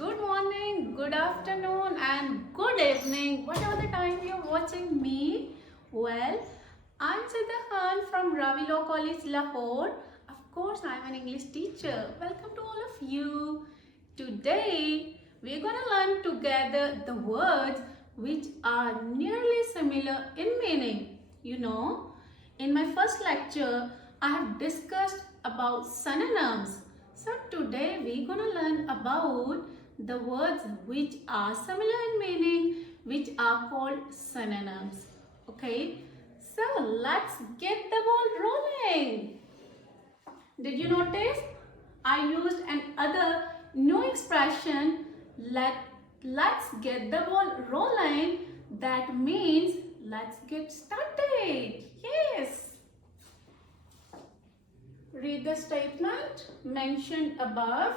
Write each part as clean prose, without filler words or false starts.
good morning, good afternoon, and good evening, whatever the time you're watching me. Well, I'm Sidha from Ravi Law College, Lahore. Of course, I'm an English teacher. Welcome to all of you. Today, we're gonna learn together the words which are nearly similar in meaning. In my first lecture, I have discussed about synonyms. So today we're gonna learn about the words which are similar in meaning, which are called synonyms. Okay, so let's get the ball rolling. Did you notice? I used another new expression. Let's get the ball rolling. That means let's get started. Yes. Read the statement mentioned above.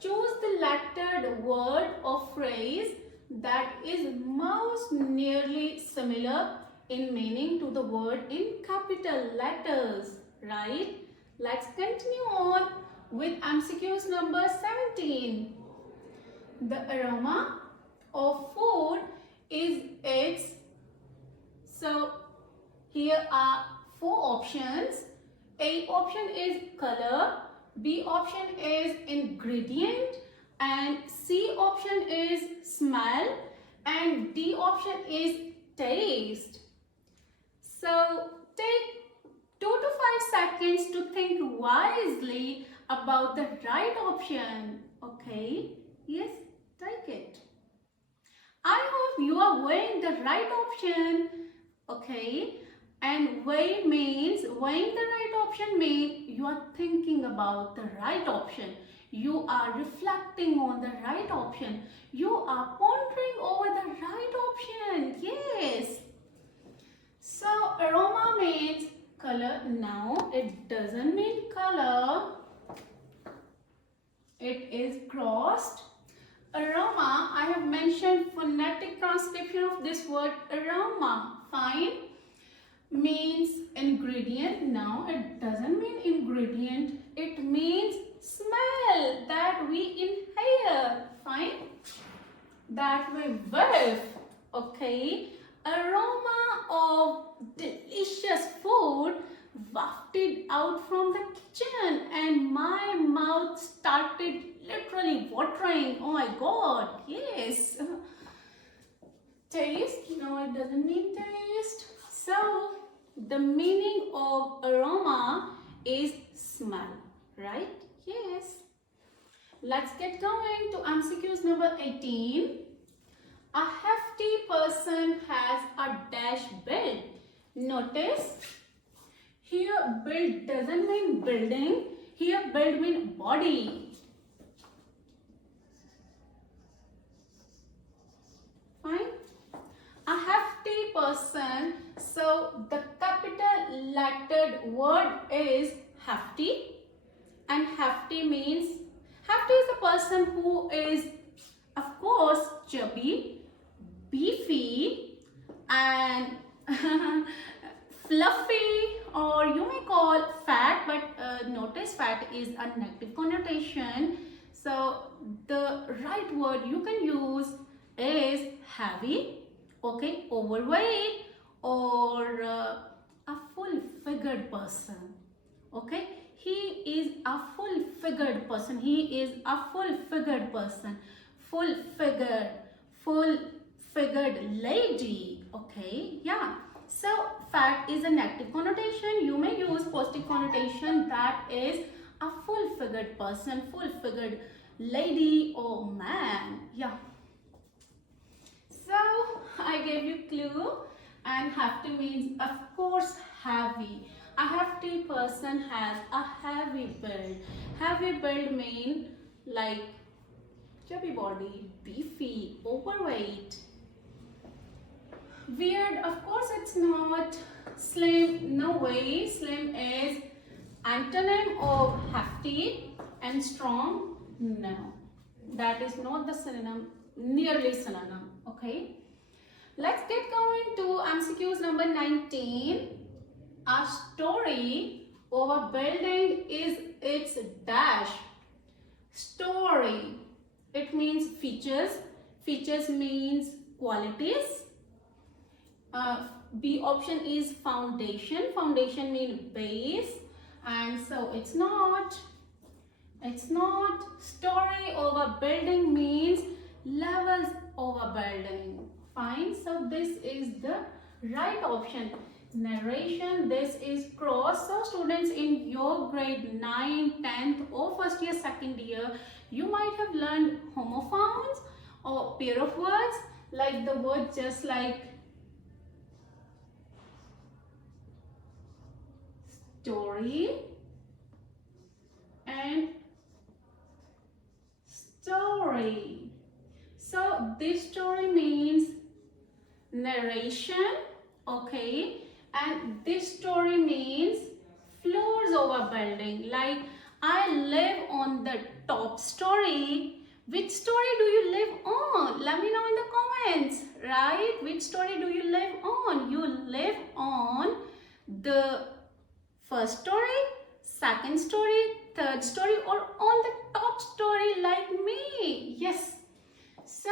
Choose the lettered word or phrase that is most nearly similar in meaning to the word in capital letters. Right? Let's continue on with MCQs number 17. The aroma of food is its. So here are four options. A option is color, B option is ingredient, and C option is smell, and D option is taste. So take 2 to 5 seconds to think wisely about the right option. Okay, yes, take it. I hope you are weighing the right option. Okay. And weighing the right option means you are thinking about the right option. You are reflecting on the right option. You are pondering over the right option. Yes. So aroma means color. Now it doesn't mean color. It is crossed. Aroma, I have mentioned phonetic transcription of this word aroma. Fine. Means ingredient. Now it doesn't mean ingredient, it means smell that we inhale. Fine, that we whiff. Okay, aroma of delicious food wafted out from the kitchen and my mouth started literally watering. Oh my god, yes. Taste, no, it doesn't mean taste. So the meaning of aroma is smell, right? Yes. Let's get going to MCQs number 18. A hefty person has a dash build. Notice here build doesn't mean building. Here build means body. Fine. A hefty person. So the capital lettered word is hefty, and hefty means hefty is a person who is, of course, chubby, beefy, and fluffy, or you may call fat, but notice fat is a negative connotation. So the right word you can use is heavy, okay, overweight, or a full-figured person. Okay, he is a full-figured person. He is a full-figured person. Full-figured lady. Okay, yeah. So fat is a negative connotation. You may use positive connotation, that is a full-figured person, full-figured lady or man. Yeah. So I gave you clue, and hefty means, of course, heavy. A hefty person has a heavy build. Heavy build means like chubby body, beefy, overweight. Weird, of course it's not. Slim, no way. Slim is antonym of hefty, and strong, no. That is not the synonym, nearly synonym. Okay, let's get going to MCQs number 19. A story of a building is its dash. Story. Trait means features. Features means qualities. B option is foundation. Foundation means base. And so it's not. Story over building means levels over building. Fine. So this is the right option. Narration, this is cross. So students, in your grade 9, 10th or first year, second year, you might have learned homophones or pair of words, like the word just like story and story. So this story means narration, okay, and this story means floors over building. Like, I live on the top story. Which story do you live on? Let me know in the comments, right? Which story do you live on? You live on the first story, second story, third story, or on the top story like me. Yes. So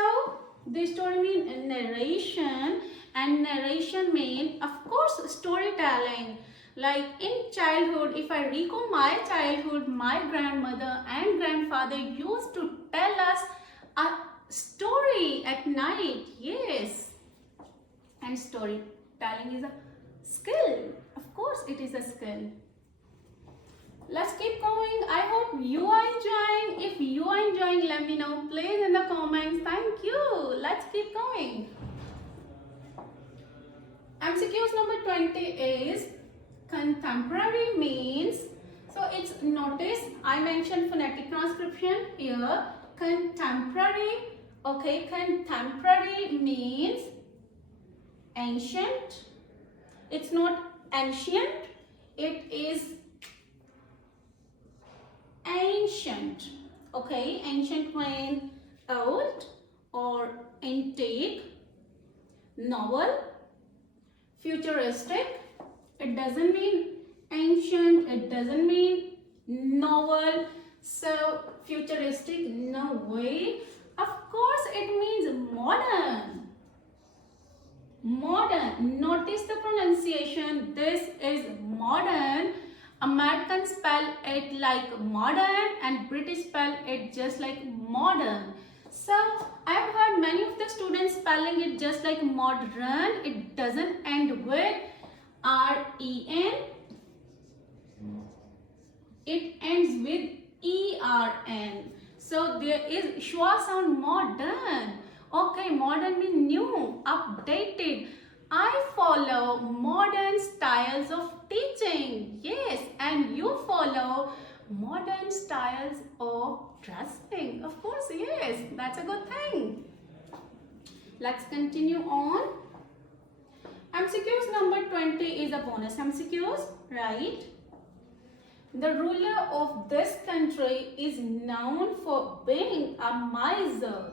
this story means narration, and narration means, of course, storytelling. Like in childhood, if I recall my childhood, my grandmother and grandfather used to tell us a story at night. Yes. And storytelling is a skill. Of course, it is a skill. Let's keep going. I hope you are enjoying. If you are enjoying, let me know please in the comments. Thank you. Let's keep going. MCQs number 20 is contemporary means. So it's, notice I mentioned phonetic transcription here. Contemporary. Okay, contemporary means ancient. It's not ancient. It is ancient. Okay, ancient means old or antique. Novel. Futuristic. It doesn't mean ancient. It doesn't mean novel. So futuristic, no way. Of course, it means modern. Modern. Notice the pronunciation. This is modern. Americans spell it like modern and British spell it just like modern. So I have heard many of the students spelling it just like modern. It doesn't end with R-E-N. It ends with E-R-N. So there is schwa sound, modern. Okay, modern means new, updated. I follow modern styles of teaching. Yes, and you follow modern styles of dressing. Of course, yes, that's a good thing. Let's continue on. MCQs number 20 is a bonus MCQs, right? The ruler of this country is known for being a miser.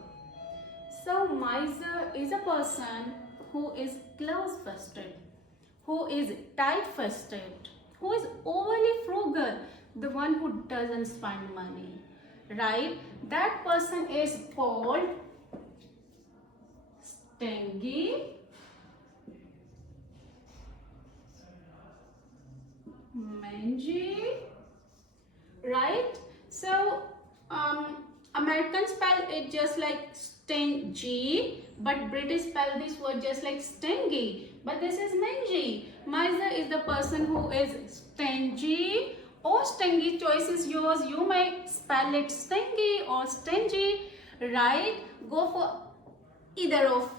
So miser is a person who is close-fisted, who is tight-fisted, who is overly frugal, the one who doesn't spend money, right? That person is called stingy, mangy, right? So Americans spell it just like stingy, but British spell this word just like stingy, but this is mangy. Miser is the person who is stingy or stingy. Choice is yours. You may spell it stingy or stingy, right? Go for either of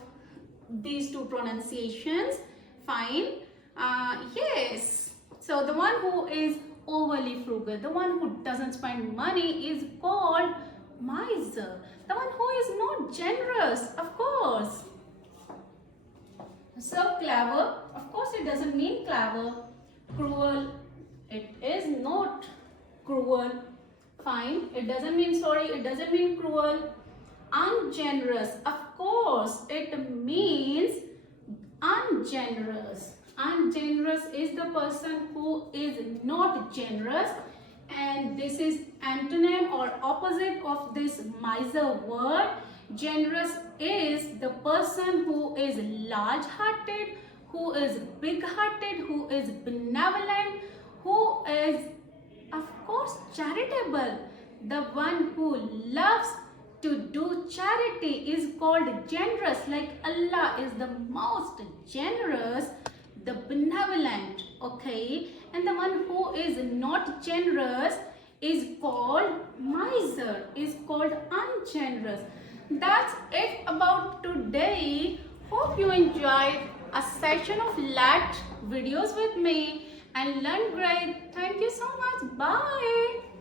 these two pronunciations. Fine. Yes. So the one who is overly frugal, the one who doesn't spend money, is called miser. The one who is not generous, of course. So clever, of course it doesn't mean clever. Cruel, it is not cruel. Fine, it doesn't mean sorry, it doesn't mean cruel. Ungenerous, of course it means ungenerous. Ungenerous is the person who is not generous, and this is antonym or opposite of this miser word. Generous is the person who is large-hearted, who is big-hearted, who is benevolent, who is, of course, charitable. The one who loves to do charity is called generous. Like Allah is the most generous, the benevolent, okay? And the one who is not generous is called miser, is called ungenerous. That's it about today. Hope you enjoyed a session of LAT videos with me and learned great. Thank you so much. Bye.